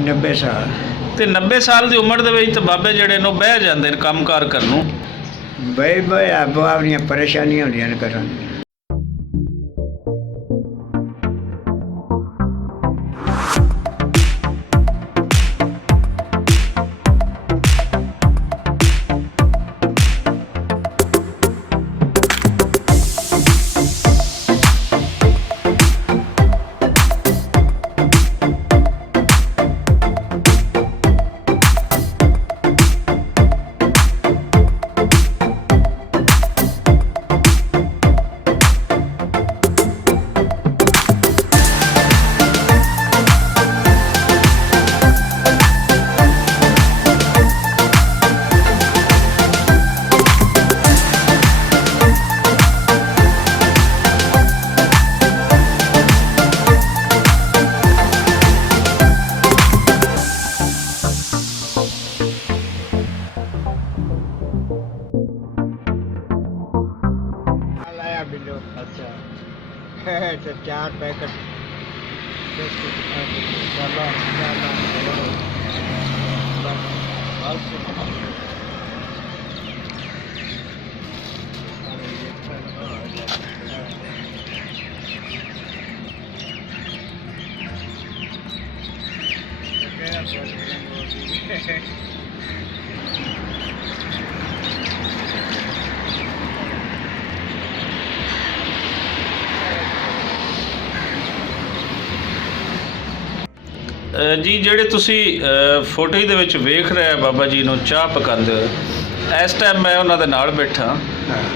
90 ਸਾਲ। ਤੇ 90 ਸਾਲ ਦੀ ਉਮਰ ਦੇ ਵਿੱਚ ਤਾਂ ਬਾਬੇ ਜਿਹੜੇ ਨੇ ਉਹ ਬਹਿ ਜਾਂਦੇ ਨੇ ਕੰਮਕਾਰ ਕਰਨ ਨੂੰ। ਬਈ ਆਪੋ ਆਪਣੀਆਂ ਪਰੇਸ਼ਾਨੀਆਂ ਹੁੰਦੀਆਂ ਨੇ ਕਰਨ। अच्छा 4 पैकेट ਜੀ ਜਿਹੜੇ ਤੁਸੀਂ ਫੋਟੋ ਦੇ ਵਿੱਚ ਵੇਖ ਰਹੇ ਬਾਬਾ ਜੀ ਨੂੰ ਚਾਹ ਪਕਾਉਂਦੇ ਹੋਏ, ਇਸ ਟਾਈਮ ਮੈਂ ਉਹਨਾਂ ਦੇ ਨਾਲ ਬੈਠਾ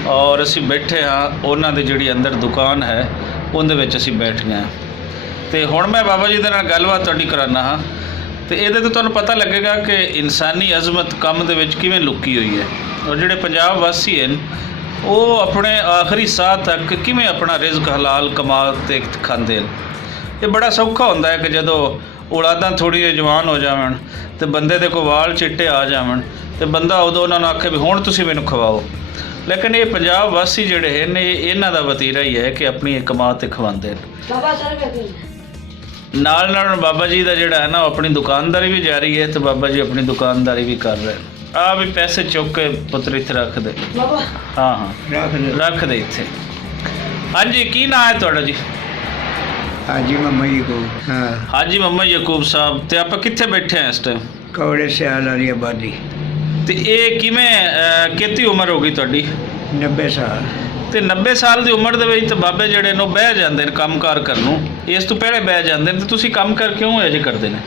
ਔਰ ਅਸੀਂ ਬੈਠੇ ਹਾਂ ਉਹਨਾਂ ਦੀ ਜਿਹੜੀ ਅੰਦਰ ਦੁਕਾਨ ਹੈ ਉਹਦੇ ਵਿੱਚ ਅਸੀਂ ਬੈਠ ਗਏ। ਤੇ ਹੁਣ ਮੈਂ ਬਾਬਾ ਜੀ ਦੇ ਨਾਲ ਗੱਲਬਾਤ ਤੁਹਾਡੀ ਕਰਾਨਾ ਹਾਂ ਤੇ ਇਹਦੇ ਤੋਂ ਤੁਹਾਨੂੰ ਪਤਾ ਲੱਗੇਗਾ ਕਿ ਇਨਸਾਨੀ ਅਜ਼ਮਤ ਕੰਮ ਦੇ ਵਿੱਚ ਕਿਵੇਂ ਲੁਕੀ ਹੋਈ ਹੈ ਔਰ ਜਿਹੜੇ ਪੰਜਾਬ ਵਾਸੀ ਹਨ ਉਹ ਆਪਣੇ ਆਖਰੀ ਸਾਹ ਤੱਕ ਕਿਵੇਂ ਆਪਣਾ ਰਿਜ਼ਕ ਹਲਾਲ ਕਮਾ ਤੇ ਖਾਂਦੇ ਹਨ। ਇਹ ਬੜਾ ਸੌਖਾ ਹੁੰਦਾ ਹੈ ਕਿ ਜਦੋਂ ਔਲਾਦਾਂ ਥੋੜ੍ਹੀ ਜਵਾਨ ਹੋ ਜਾਵਣ ਤੇ ਬੰਦੇ ਦੇ ਕੋਲ ਵਾਲ ਚਿੱਟੇ ਆ ਜਾਵਣ ਤੇ ਬੰਦਾ ਉਦੋਂ ਉਹਨਾਂ ਨੂੰ ਆਖੇ ਵੀ ਹੁਣ ਤੁਸੀਂ ਮੈਨੂੰ ਖਵਾਓ। ਲੇਕਿਨ ਇਹ ਪੰਜਾਬ ਵਾਸੀ ਜਿਹੜੇ ਹਨ ਇਹਨਾਂ ਦਾ ਵਤੀਰਾ ਹੀ ਹੈ ਕਿ ਆਪਣੀ ਕਮਾ ਤੇ ਖਵਾਉਂਦੇ ਨੇ। ਨਾਲ ਨਾਲ ਬਾਬਾ ਜੀ ਦਾ ਜਿਹੜਾ ਹੈ ਨਾ ਆਪਣੀ ਦੁਕਾਨਦਾਰੀ ਵੀ ਜਾਰੀ ਹੈ ਤੇ ਬਾਬਾ ਜੀ ਆਪਣੀ ਦੁਕਾਨਦਾਰੀ ਵੀ ਕਰ ਰਹੇ ਨੇ। ਆ ਵੀ ਪੈਸੇ ਚੁੱਕ ਕੇ ਪੁੱਤਰ ਇੱਥੇ ਰੱਖ ਦੇ। ਹਾਂ ਹਾਂ ਰੱਖ ਦੇ ਇੱਥੇ। ਹਾਂਜੀ ਕੀ ਨਾਂ ਹੈ ਤੁਹਾਡਾ ਜੀ? हाजी मोहम्मद यकूब। हाँ हाजी मोहम्मद यकूब साहब। तो आप कितने बैठे हैं इस टाइम? कौड़े सियाल वाली आबादी। तो ये किमें कितनी उम्र होगी तुहाडी? 90 साल। तो 90 साल की उम्र दे विच तो बाबे जिहड़े ने बह जांदे ने काम कार करन नूं, इस तो पहले बह जांदे ने। तो तुसीं काम कर क्यों अजे करदे ने?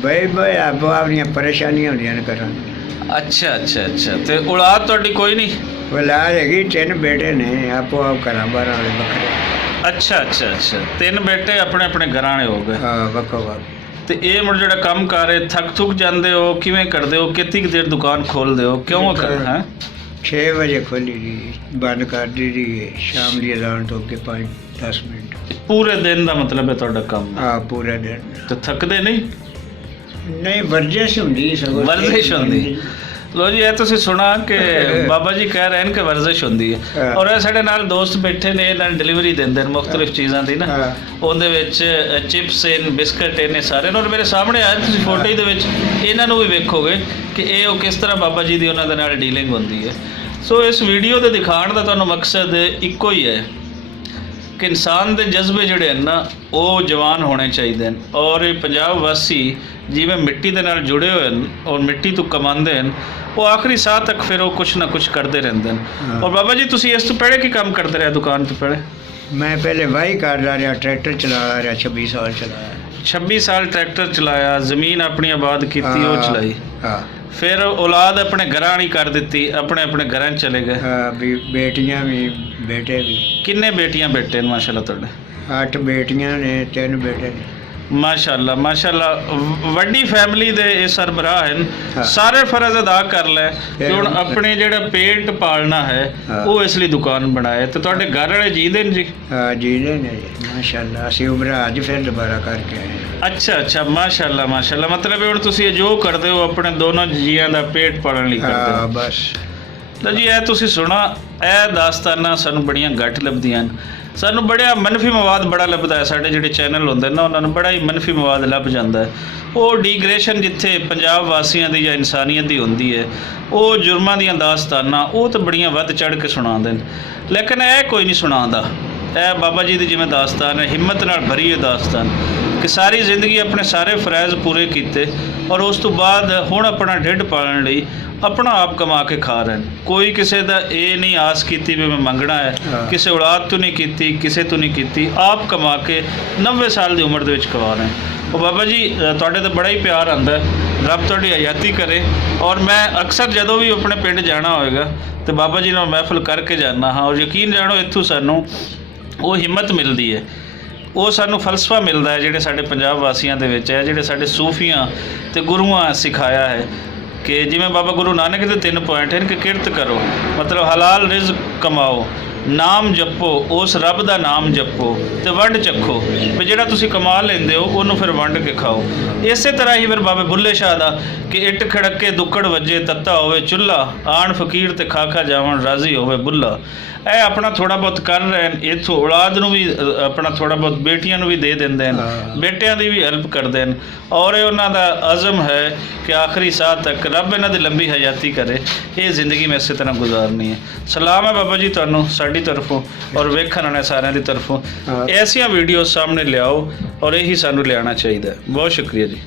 बई आपो आपणियां परेशानियां हुंदियां ने करन। अच्छा अच्छा अच्छा। तो औलाद तुहाडी कोई नहीं? औलाद हैगी 3 बेटे ने, आपो आप घरां बाहरां वाले बखरे। अच्छा अच्छा अच्छा। 3 बेटे अपने अपने घरां वाले हो गए। हाँ वक्को वक्। तो ये मुड़ जो काम कर रहे थक थुक जाते हो किवें करते हो? कितनी देर दुकान खोलते हो? क्यों कर हैं? 6 बजे खोली जी, बंद कर दी जी शाम की अजान तो अगे 5-10 मिनट। पूरे दिन का मतलब है तुहाडा काम? हाँ पूरे दिन। तो थकते नहीं? नहीं वर्जिश होंदी। वर्जिश होंदी। लो जी, ਇਹ ਤੁਸੀਂ ਸੁਣਾ ਕਿ ਬਾਬਾ ਜੀ ਕਹਿ ਰਹੇ ਨੇ ਕਿ ਵਰਜ਼ਿਸ਼ ਹੁੰਦੀ ਹੈ ਔਰ ਇਹ ਸਾਡੇ ਨਾਲ ਦੋਸਤ ਬੈਠੇ ਨੇ, ਇਹਨਾਂ ਨੂੰ ਡਿਲੀਵਰੀ ਦਿੰਦੇ ਨੇ ਮੁxtਲਿਫ ਚੀਜ਼ਾਂ ਦੀ ਨਾ। ਉਹਦੇ ਵਿੱਚ ਚਿਪਸ ਨੇ, ਬਿਸਕਟ ਨੇ, ਸਾਰੇ ਔਰ ਮੇਰੇ ਸਾਹਮਣੇ ਆਏ ਤੁਸੀਂ ਫੋਟੋ ਦੇ ਵਿੱਚ ਇਹਨਾਂ ਨੂੰ ਵੀ ਵੇਖੋਗੇ ਕਿ ਇਹ ਉਹ ਕਿਸ ਤਰ੍ਹਾਂ ਬਾਬਾ ਜੀ ਦੀ ਉਹਨਾਂ ਦੇ ਨਾਲ ਡੀਲਿੰਗ ਹੁੰਦੀ ਹੈ। ਸੋ ਇਸ ਵੀਡੀਓ ਦੇ ਦਿਖਾਉਣ ਦਾ ਤੁਹਾਨੂੰ ਮਕਸਦ ਇੱਕੋ ਹੀ ਹੈ ਕਿ ਇਨਸਾਨ ਦੇ ਜਜ਼ਬੇ ਜਿਹੜੇ ਹਨ ਨਾ ਉਹ ਜਵਾਨ ਹੋਣੇ ਚਾਹੀਦੇ ਨੇ ਔਰ ਇਹ ਪੰਜਾਬ ਵਾਸੀ ਜਿਵੇਂ ਮਿੱਟੀ ਦੇ ਨਾਲ ਜੁੜੇ ਹੋਏ ਹਨ ਔਰ ਮਿੱਟੀ ਤੋਂ ਕਮਾਉਂਦੇ ਹਨ ਉਹ ਆਖਰੀ ਸਾਹ ਤੱਕ ਫਿਰ ਉਹ ਕੁਛ ਨਾ ਕੁਛ ਕਰਦੇ ਰਹਿੰਦੇ ਨੇ। ਔਰ ਬਾਬਾ ਜੀ ਤੁਸੀਂ ਇਸ ਤੋਂ ਪਹਿਲੇ ਕੀ ਕੰਮ ਕਰਦੇ ਰਹੇ ਦੁਕਾਨ ਤੋਂ ਪਹਿਲੇ? मैं पहले वाही करता रहा, ट्रैक्टर चला रहा 26 साल चलाया। 26 साल ट्रैक्टर चलाया, ज़मीन अपनी आबाद की वो चलाई। हाँ फिर औलाद अपने घर वाली कर दी, अपने अपने घर चले गए। हाँ भी बेटियां भी बेटे भी। किन्ने बेटियां बेटे ने माशाल्लाह तुहाडे? 8 बेटियां ने 3 बेटे ने। माशाल्लाह माशाल्लाह। वड्डी फैमिली दे ये सरबराह हैं। सारे फर्ज अदा कर ले कि हुण अपने जेड़ा पेट पालना है वो इसलिए दुकान बनाए। तो तुहाडे घर वाले जींदे ने जी? हाँ जींदे ने माशाल्लाह। असीं उमरा अज फिर दोबारा करके आए। अच्छा अच्छा माशाल्लाह माशाल्लाह। मतलब हुण तुसीं जो करदे हो अपने दोनों जियां दा पेट पालण लई करदे हो? बस। तो जी ਇਹ ਤੁਸੀਂ ਸੁਣਾ, ਇਹ ਦਾਸਤਾਨਾਂ ਸਾਨੂੰ ਬੜੀਆਂ ਘੱਟ ਲੱਭਦੀਆਂ ਹਨ। ਸਾਨੂੰ ਬੜਾ मनफी मवाद बड़ा लभदा है। साडे जिहड़े चैनल होंदे ना उन्हां नूं बड़ा ही मनफी मवाद लभ जांदा है। ਉਹ ਡੀਗ੍ਰੇਸ਼ਨ ਜਿੱਥੇ ਪੰਜਾਬ ਵਾਸੀਆਂ ਦੀ ਜਾਂ ਇਨਸਾਨੀਅਤ ਦੀ ਹੁੰਦੀ ਹੈ, ਉਹ ਜੁਰਮਾਂ ਦੀਆਂ ਦਾਸਤਾਨਾਂ ਉਹ ਤਾਂ ਬੜੀਆਂ ਵੱਧ ਚੜ੍ਹ ਕੇ ਸੁਣਾਉਂਦੇ ਨੇ, ਲੇਕਿਨ ਇਹ ਕੋਈ ਨਹੀਂ ਸੁਣਾਉਂਦਾ। ਇਹ ਬਾਬਾ ਜੀ ਦੀ ਜਿਵੇਂ ਦਾਸਤਾਨ ਹੈ, ਹਿੰਮਤ ਨਾਲ ਭਰੀ ਹੋਈ ਦਾਸਤਾਨ ਕਿ ਸਾਰੀ ਜ਼ਿੰਦਗੀ ਆਪਣੇ ਸਾਰੇ ਫਰਜ਼ ਪੂਰੇ ਕੀਤੇ ਔਰ ਉਸ ਤੋਂ ਬਾਅਦ ਹੁਣ ਆਪਣਾ ਢਿੱਡ ਪਾਲਣ ਲਈ ਆਪਣਾ ਆਪ ਕਮਾ ਕੇ ਖਾ ਰਹੇ ਨੇ। ਕੋਈ ਕਿਸੇ ਦਾ ਇਹ ਨਹੀਂ ਆਸ ਕੀਤੀ ਵੀ ਮੈਂ ਮੰਗਣਾ ਹੈ, ਕਿਸੇ ਔਲਾਦ ਤੋਂ ਨਹੀਂ ਕੀਤੀ, ਕਿਸੇ ਤੋਂ ਨਹੀਂ ਕੀਤੀ, ਆਪ ਕਮਾ ਕੇ 90 ਸਾਲ ਦੀ ਉਮਰ ਦੇ ਵਿੱਚ ਖਵਾ ਰਹੇ। ਉਹ ਬਾਬਾ ਜੀ ਤੁਹਾਡੇ ਤਾਂ ਬੜਾ ਹੀ ਪਿਆਰ ਆਉਂਦਾ, ਰੱਬ ਤੁਹਾਡੀ ਹਯਾਤੀ ਕਰੇ। ਔਰ ਮੈਂ ਅਕਸਰ ਜਦੋਂ ਵੀ ਆਪਣੇ ਪਿੰਡ ਜਾਣਾ ਹੋਏਗਾ ਤੇ ਬਾਬਾ ਜੀ ਨਾਲ ਮਹਿਫਲ ਕਰਕੇ ਜਾਂਦਾ ਹਾਂ, ਔਰ ਯਕੀਨ ਜਾਣੋ ਇੱਥੋਂ ਸਾਨੂੰ ਉਹ ਹਿੰਮਤ ਮਿਲਦੀ ਹੈ, ਉਹ ਸਾਨੂੰ ਫਲਸਫਾ ਮਿਲਦਾ ਹੈ ਜਿਹੜੇ ਸਾਡੇ ਪੰਜਾਬ ਵਾਸੀਆਂ ਦੇ ਵਿੱਚ ਹੈ, ਜਿਹੜੇ ਸਾਡੇ ਸੂਫੀਆਂ ਤੇ ਗੁਰੂਆਂ ਸਿਖਾਇਆ ਹੈ ਕਿ ਜਿਵੇਂ ਬਾਬਾ ਗੁਰੂ ਨਾਨਕ ਦੇ 3 ਪੁਆਇੰਟ ਹਨ ਕਿ ਕਿਰਤ ਕਰੋ, ਮਤਲਬ ਹਲਾਲ ਰਿਜ਼ਕ ਕਮਾਓ, ਨਾਮ ਜਪੋ, ਉਸ ਰੱਬ ਦਾ ਨਾਮ ਜਪੋ ਤੇ ਵੰਡ ਚੱਖੋ, ਵੀ ਜਿਹੜਾ ਤੁਸੀਂ ਕਮਾ ਲੈਂਦੇ ਹੋ ਉਹਨੂੰ ਫਿਰ ਵੰਡ ਕੇ ਖਾਓ। ਇਸੇ ਤਰ੍ਹਾਂ ਹੀ ਫਿਰ ਬਾਬੇ ਬੁੱਲੇ ਸ਼ਾਹ ਦਾ ਕਿ ਇੱਟ ਖੜਕੇ ਦੁੱਕੜ ਵੱਜੇ ਤੱਤਾ ਹੋਵੇ ਚੁੱਲ੍ਹਾ, ਆਣ ਫਕੀਰ ਤੇ ਖਾਖਾ ਜਾਵਣ ਰਾਜ਼ੀ ਹੋਵੇ ਬੁੱਲਾ। ਇਹ ਆਪਣਾ ਥੋੜ੍ਹਾ ਬਹੁਤ ਕਰ ਰਹੇ ਨੇ, ਇੱਥੋਂ ਔਲਾਦ ਨੂੰ ਵੀ ਆਪਣਾ ਥੋੜ੍ਹਾ ਬਹੁਤ ਬੇਟੀਆਂ ਨੂੰ ਵੀ ਦੇ ਦਿੰਦੇ ਨੇ, ਬੇਟਿਆਂ ਦੀ ਵੀ ਹੈਲਪ ਕਰਦੇ ਨੇ, ਔਰ ਇਹ ਉਹਨਾਂ ਦਾ ਅਜ਼ਮ ਹੈ ਕਿ ਆਖਰੀ ਸਾਹ ਤੱਕ ਰੱਬ ਇਹਨਾਂ ਦੀ ਲੰਬੀ ਹਯਾਤੀ ਕਰੇ। ਇਹ ਜ਼ਿੰਦਗੀ ਮੈਂ ਇਸੇ ਤਰ੍ਹਾਂ ਗੁਜ਼ਾਰਨੀ ਹੈ। ਸਲਾਮ ਹੈ ਬਾਬਾ ਜੀ ਤੁਹਾਨੂੰ ਸਾਡੀ ਤਰਫੋਂ ਔਰ ਵੇਖਣ ਵਾਲੇ ਸਾਰਿਆਂ ਦੀ ਤਰਫੋਂ। ਐਸੀਆਂ ਵੀਡੀਓ ਸਾਹਮਣੇ ਲਿਆਓ ਔਰ ਇਹੀ ਸਾਨੂੰ ਲਿਆਉਣਾ ਚਾਹੀਦਾ। ਬਹੁਤ ਸ਼ੁਕਰੀਆ ਜੀ।